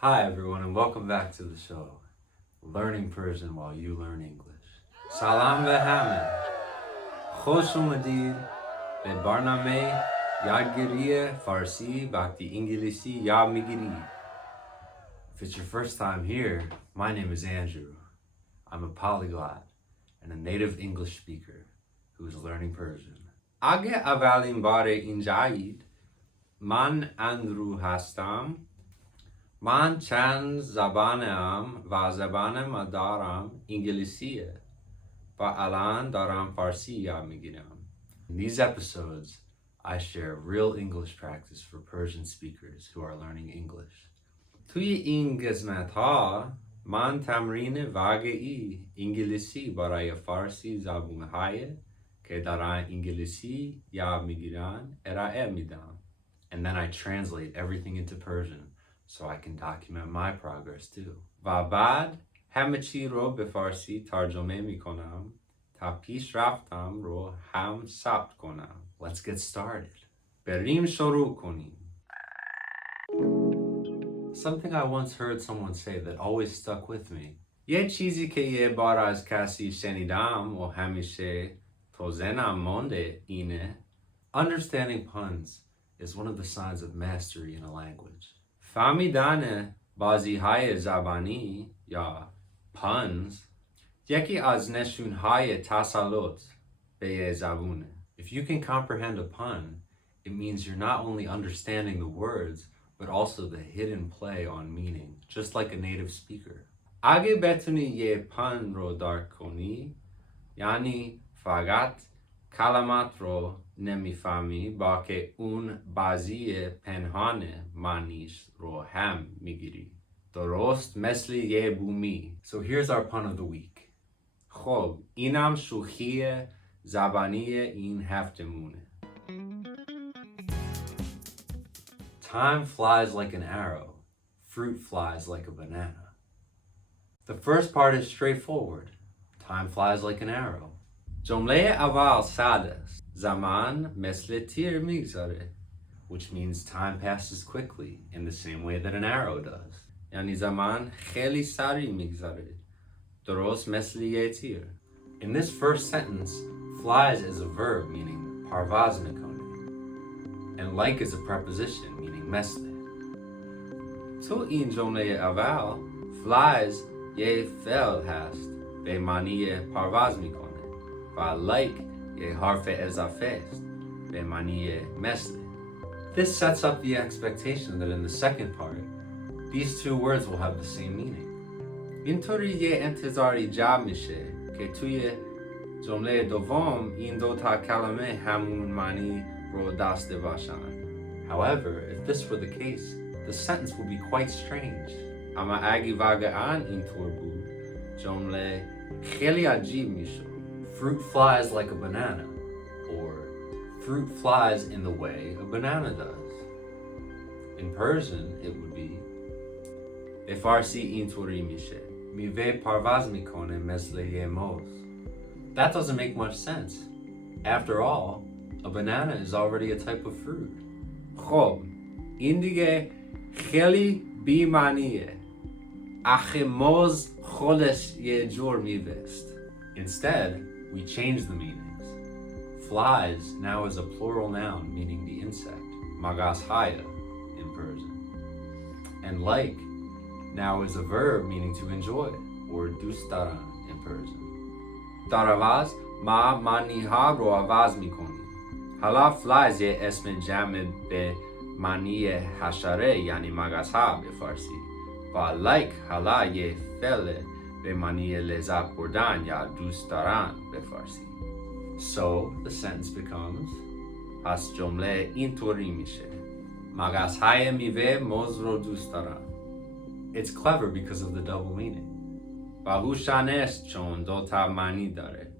Hi everyone and welcome back to the show, Learning Persian while you learn English. Salam ve hamid. خوش اومدید به برنامه یادگیری فارسی وقتی انگلیسی یاد میگیری. If it's your first time here, my name is Andrew. I'm a polyglot and a native English speaker who is learning Persian. اگه اولین بار اینجایید، من اندرو هستم. من چند زبانم و زبان مادرم انگلیسیه و الان دارم فارسی یاد میگیرم. In these episodes, I share real English practice for Persian speakers who are learning English. توی این قسمت ها من تمرین واقعی انگلیسی برای فارسی زبان هایی که دارن انگلیسی یاد میگیرن ارائه میدم. And then I translate everything into Persian so I can document my progress too. و بعد همه چی رو به فارسی ترجمه میکنم تا پیشرفتم رو هم ثبت کنم. Let's get started. بریم شروع کنیم. Something I once heard someone say that always stuck with me. یه چیزی که یه بار از کسی شنیدم و همیشه تو ذهنم مونده اینه: Understanding puns is one of the signs of mastery in a language. فهمیدن بازی‌های زبانی یا puns یکی از نشون‌های تسلط به یه زبونه. If you can comprehend a pun, it means you're not only understanding the words, but also the hidden play on meaning, just like a native speaker. اگه بتونی یه پن رو درک کنی، یعنی فقط کلمات رو نمیفهمی با که اون بازی پنهان معنیش رو هم میگیری. درست مثل یه بومی. So here's our pun of the week. خب اینم شوخی زبانی این هفته مونه. Time flies like an arrow. Fruit flies like a banana. The first part is straightforward. Time flies like an arrow. جمله اول ساده است. زمان مثل تیر میگذره, which means time passes quickly in the same way that an arrow does. یعنی زمان خیلی سریع میگذره, درست مثل یه تیر. In this first sentence, flies is a verb meaning پرواز میکنه, and like is a preposition meaning مثل. تو این جمله اول, flies یه فعل هست به معنی پرواز میکنه و like یه حرف اضافه است به معنی مثل. This sets up the expectation that in the second part, these two words will have the same meaning. اینطوری یه انتظار ایجاب میشه که توی جمله دوم این دو تا کلمه همون معنی رو داشته باشن. However, if this were the case, the sentence would be quite strange. اما اگه واقعاً اینطور بود, جمله خیلی عجیب میشه. Fruit flies like a banana, or fruit flies in the way a banana does. In Persian, it would be به فارسی اینطوری میشه: میوه پرواز میکنه مثل یه موز. That doesn't make much sense. After all, a banana is already a type of fruit. خب این دیگه خیلی بی‌معنیه. آخه موز خودش یه جور میوه است. Instead, we change the meanings. Flies now is a plural noun meaning the insect, haya in Persian. And like now is a verb meaning to enjoy, or dust daran in Persian. Dar avaz ma mani ha ro avaz mikoni. Hala flies ye esm jam be mani hashare yani magazha be Farsi. Va like hala ye fele به معنی لذت بردن یا دوست دارن به فارسی. So the sentence becomes, پس جمله اینطوری میشه: مغزهای میوه موز رو دوست دارن. It's clever because of the double meaning. باهوشانه است چون دو تا معنی داره.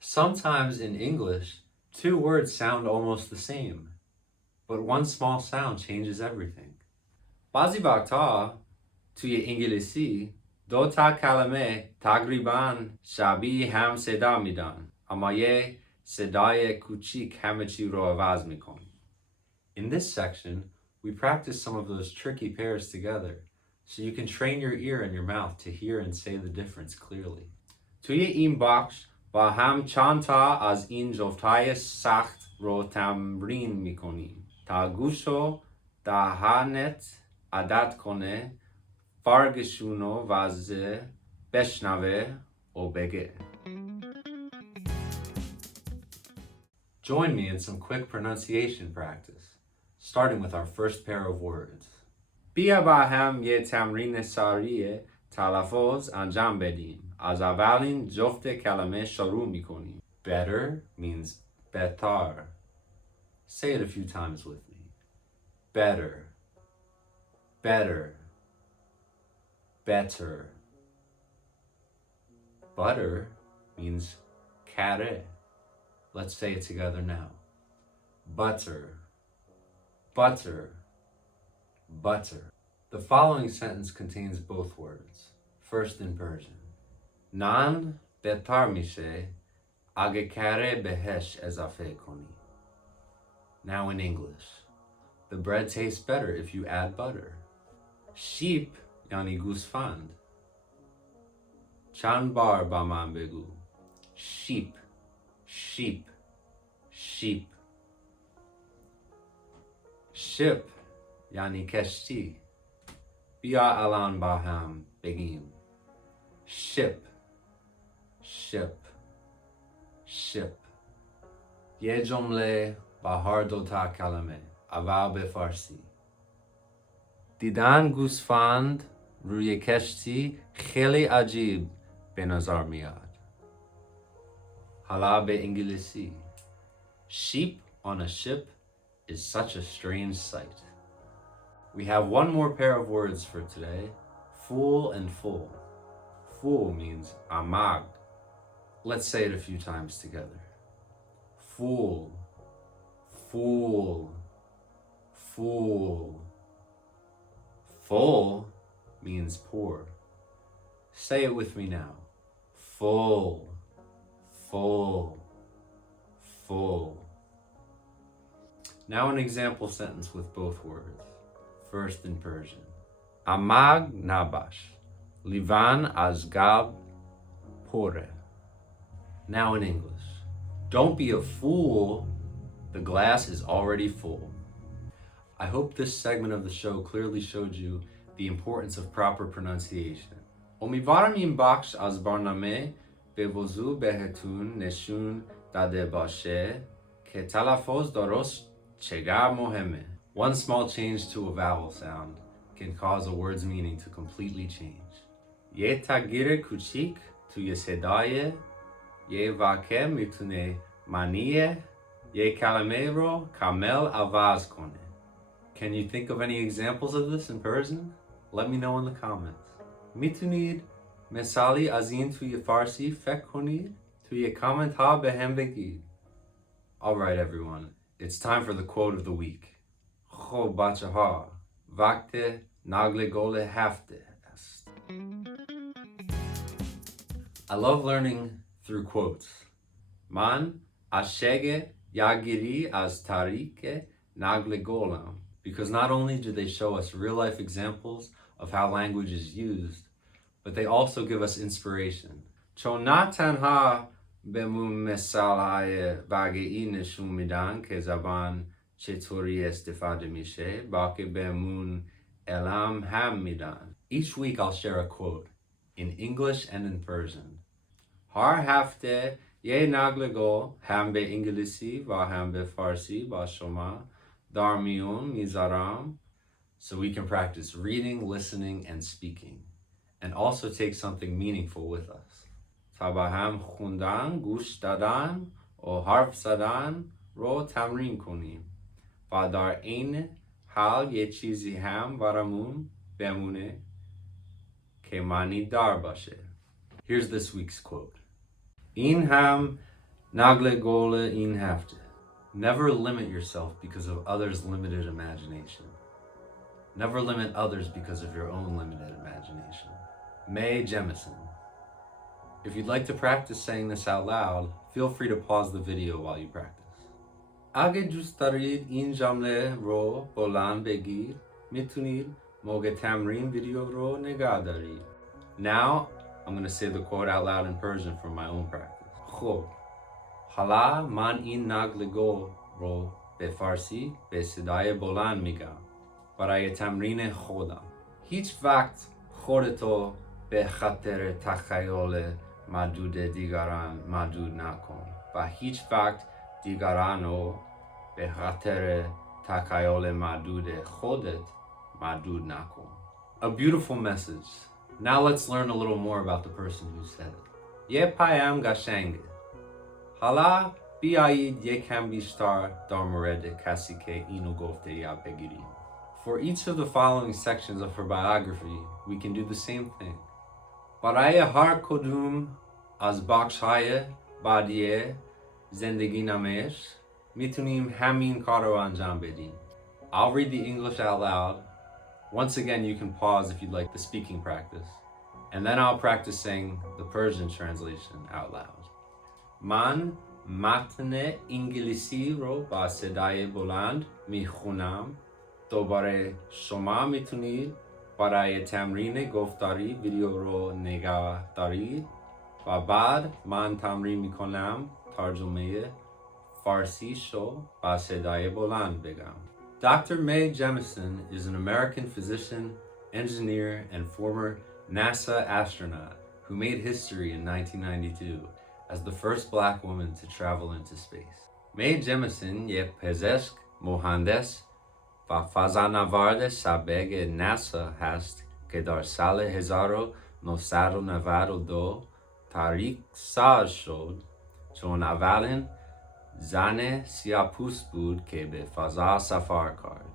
Sometimes in English, two words sound almost the same, but one small sound changes everything. بعضی وقتا توی انگلیسی دو تا کلمه تقریباً شبیه هم صدا میدن, اما یه صدای کوچیک همه چی رو عوض میکنه. In this section, we practice some of those tricky pairs together so you can train your ear and your mouth to hear and say the difference clearly. توی این بخش با هم چند تا از این جفت‌های سخت رو تمرین میکنیم تا گوش و دهانت عادت کنه، فرقشونو واضح بشنوه و بگه. Join me in some quick pronunciation practice, starting with our first pair of words. بیا با هم یه تمرین سریع تلفظ انجام بدیم. از اولین جفت کلمه شروع میکنیم. Better means better. Say it a few times with me. Better, better, better. Butter means kare. Let's say it together now. Butter, butter, butter. The following sentence contains both words. First in Persian. Nan betar mishe age kare behesh ezafe koni. Now in English. The bread tastes better if you add butter. Sheep yani gusfand. Chan bar ba man begu. Sheep, sheep, sheep. Ship yani keshti. Bia alan ba ham begim. Ship, ship, ship. Ye jumle bahar dota kalame. اول به فارسی. دیدن گوسفند روی کشتی خیلی عجیب به نظر میاد. حالا به انگلیسی. Sheep on a ship is such a strange sight. We have one more pair of words for today. Fool and full. Fool means amag. Let's say it a few times together. Fool, fool, fool. Full means poor. Say it with me now. Full, full, full. Now an example sentence with both words. First in Persian. Amag nabash. Livan az gab pore. Now in English. Don't be a fool. The glass is already full. I hope this segment of the show clearly showed you the importance of proper pronunciation. امیدوارم این بخش از برنامه به وضوح بهتون نشون داده باشه که تلفظ درست چقدر مهمه. One small change to a vowel sound can cause a word's meaning to completely change. یه تغییر کوچیک توی صدای یه واژه میتونه معنی یه کلمه رو کامل عوض کنه. Can you think of any examples of this in Persian? Let me know in the comments. میتونید مثالی از این توی فارسی فکر کنید؟ توی کامنت ها به هم بگید. Alright everyone, it's time for the quote of the week. خب بچه ها، وقت نقل قول هفته است. I love learning through quotes. من عاشق یادگیری از طریق نقل قولم. Because not only do they show us real-life examples of how language is used, but they also give us inspiration. چون نه تنها بهمون مثال‌های واقعی نشون میدن که زبان چطوری استفاده میشه، بلکه بهمون علم هم میدن. Each week I'll share a quote in English and in Persian. هر هفته یه نقل قول هم به انگلیسی و هم به فارسی با شما در میون میذارم so we can practice reading, listening, and speaking, and also take something meaningful with us. تا با هم خوندن، گوش دادن و حرف زدن رو تمرین کنیم و در این حال یه چیزی هم برامون بمونه که معنی دار باشه. Here's this week's quote. این هم نقل قول این هفته. Never limit yourself because of others' limited imagination. Never limit others because of your own limited imagination. Mae Jemison. If you'd like to practice saying this out loud, feel free to pause the video while you practice. اگه دوست دارید این جمله رو بلند بگید میتونید موقع تمرین ویدیو رو نگاه دارید. Now I'm going to say the quote out loud in Persian for my own practice. خب حالا من این نقل رو به فارسی به صدای بلند میگم برای تمرین خودم. هیچ وقت خودتو به خاطر تخیل محدود دیگران محدود نکن و هیچ وقت دیگران رو به خاطر تخیل محدود خودت محدود نکن. A beautiful message. Now let's learn a little more about the person who said it. یه پیام قشنگه. حالا بیایید یکم بیشتر در مورد کسی که اینو گفته یاد بگیریم. For each of the following sections of her biography, we can do the same thing. برای هر کدوم از بخش‌های بعدی زندگی نامش میتونیم همین کار رو انجام بدیم. I'll read the English out loud. Once again, you can pause if you'd like the speaking practice. And then I'll practice saying the Persian translation out loud. من متن انگلیسی رو با صدای بلند میخونم. دوباره شما میتونید برای تمرین گفتاری ویدیو رو نگاه دارید و بعد من تمرین میکنم ترجمه فارسی شو با صدای بلند بگم. Dr. Mae Jemison is an American physician, engineer, and former NASA astronaut who made history in 1992 as the first black woman to travel into space. Mae Jemison یک پزشک، مهندس و فضانورد سابق ناسا هست که در سال 1992 تاریخ ساز شد چون اولین زن سیاه‌پوست بود که به فضا سفر کرد.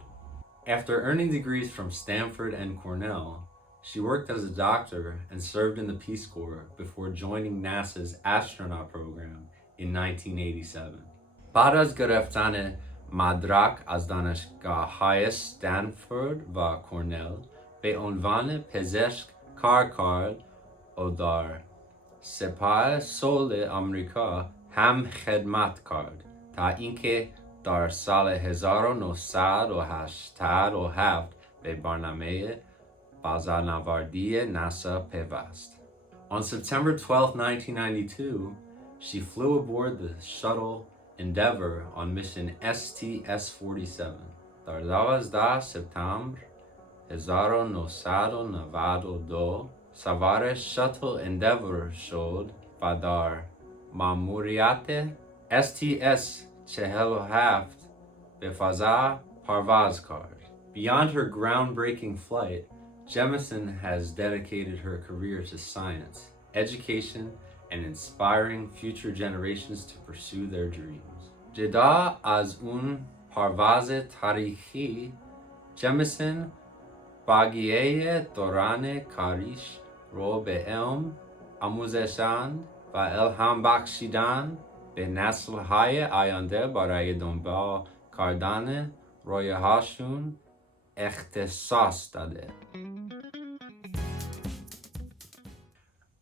After earning degrees from Stanford and Cornell, she worked as a doctor and served in the Peace Corps before joining NASA's astronaut program in 1987. بعد از گرفتن مدرک از دانشگاه‌های استنفورد و کورنل به عنوان پزشک کار کرد و در سپاه صلح آمریکا هم خدمت کرد تا اینکه در سال 1987 به برنامه فضانوردی ناسا پیوست. On September 12, 1992, she flew aboard the shuttle Endeavour on mission STS-47. در 12 سپتامبر 1992 سوار شاتل اندیور شد و در ماموریت STS-47 به فضا پرواز کرد. Beyond her groundbreaking flight, Jemison has dedicated her career to science, education, and inspiring future generations to pursue their dreams. جدا از اون پرواز تاریخی، جمیسون بقیه دوران کاریش رو به علم آموزشان و الهام بخشیدن به نسل‌های آینده برای دنبال کردن رویاهاشون اختصاص داده.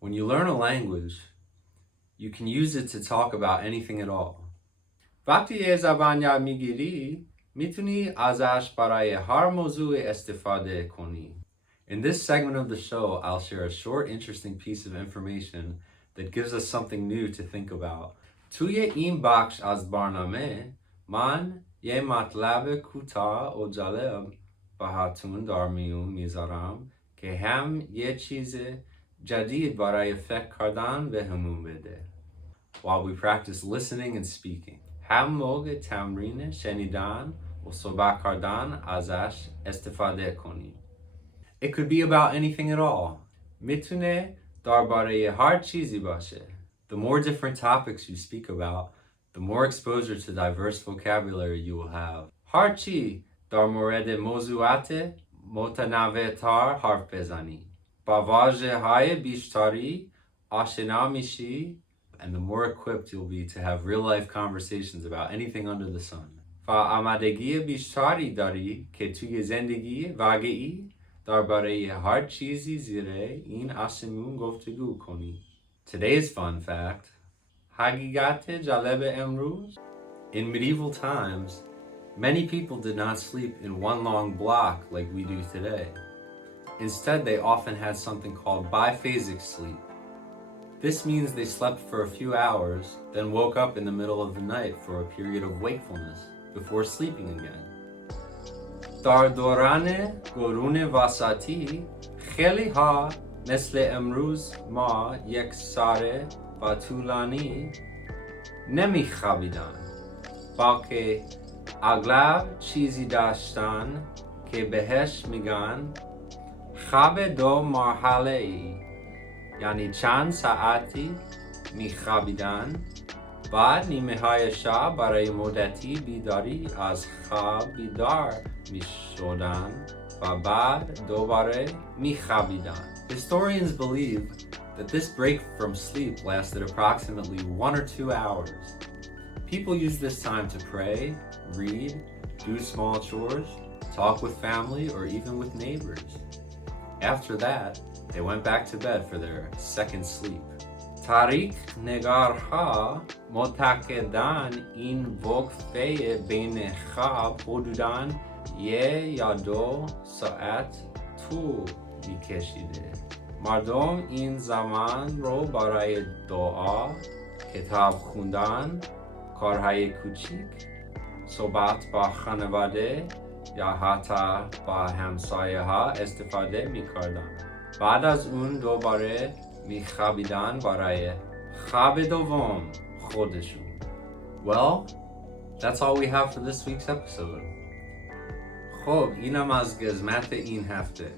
When you learn a language, you can use it to talk about anything at all. وقتی یه زبان یاد میگیری، میتونی ازش برای هر موضوع استفاده کنی. In this segment of the show, I'll share a short, interesting piece of information that gives us something new to think about. توی این بخش از برنامه، من یه مطلب کوتاه و جالب باهاتون در میون میذارم که هم یه چیز جدید برای فکر کردن به همون بده. While we practice listening and speaking. هم موقع تمرین شنیدن و صحبت کردن ازش استفاده کنیم. It could be about anything at all. میتونه درباره هر چیزی باشه. The more different topics you speak about, the more exposure to diverse vocabulary you will have. هر چی در مورد موضوعات متنوع‌تر حرف بزنی. با واژه‌های بیشتری آشنا میشی and the more equipped you'll be to have real-life conversations about anything under the sun. و آمادگی بیشتری داری که توی زندگی واقعی درباره هر چیزی زیر این آسمون گفتگو کنی. Today's fun fact. حقیقت جالب امروز In medieval times, many people did not sleep in one long block like we do today. Instead, they often had something called biphasic sleep. This means they slept for a few hours, then woke up in the middle of the night for a period of wakefulness before sleeping again. در دوران قرون وسطی خیلی ها مثل امروز ما یک ساعت و طولانی نمی خوابیدن، بلکه اغلب چیزی داشتن که بهش میگن خواب دو مرحله ای، یعنی چند ساعتی می خوابیدن، بعد نیمه های شب برای مدتی بیداری از خواب بیدار می شدن و بعد دوباره می خوابیدن. Historians believe that this break from sleep lasted approximately 1 or 2 hours. People used this time to pray, read, do small chores, talk with family, or even with neighbors. After that, they went back to bed for their second sleep. تاریخ نگارها معتقدن این وقفه بین خواب حدوداً 1 یا 2 ساعت طول می‌کشیده. مردم این زمان رو برای دعا، کتاب خوندن، کارهای کوچیک، صحبت با خانواده یا حتی با همسایه ها استفاده می‌کردن. بعد از اون دوباره می‌خوابیدن برای خواب دوم خودشون. Well, that's all we have for this week's episode. خب اینم از قسمت این هفته.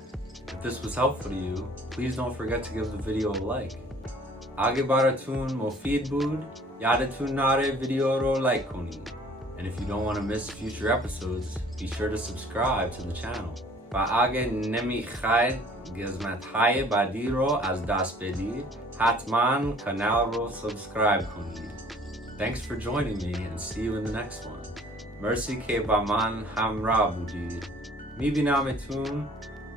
If this was helpful to you, please don't forget to give the video a like. اگه براتون مفید بود، یادتون نره ویدیو رو لایک کنید. And if you don't want to miss future episodes, be sure to subscribe to the channel. و اگه نمیخواید قسمت های بعدی رو از دست بدید، حتما کانال رو سابسکرایب کنید. Thanks for joining me and see you in the next one. مرسی که با من همراه بودید. میبینمتون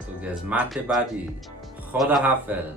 تو قسمت بعدی. خدا حافظ.